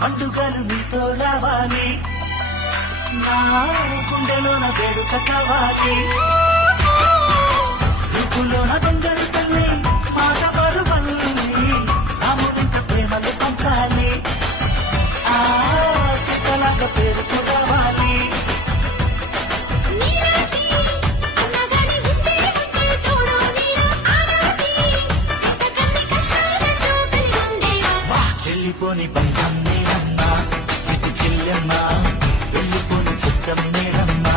పండుగలు నీతో రావాలి నా గుండెలోన వేడుక కావాలి రూపులోన బంగారు తల్లి మాట పరువల్లి రామునింట ప్రేమలు పంచాలి ఆ సీతలాగా పేరుకు రావాలి చెల్లిపోని బంధం నేనమ్మా చిట్టి చెల్లెమ్మా వెళ్ళిపోని చిత్తం నేనమ్మా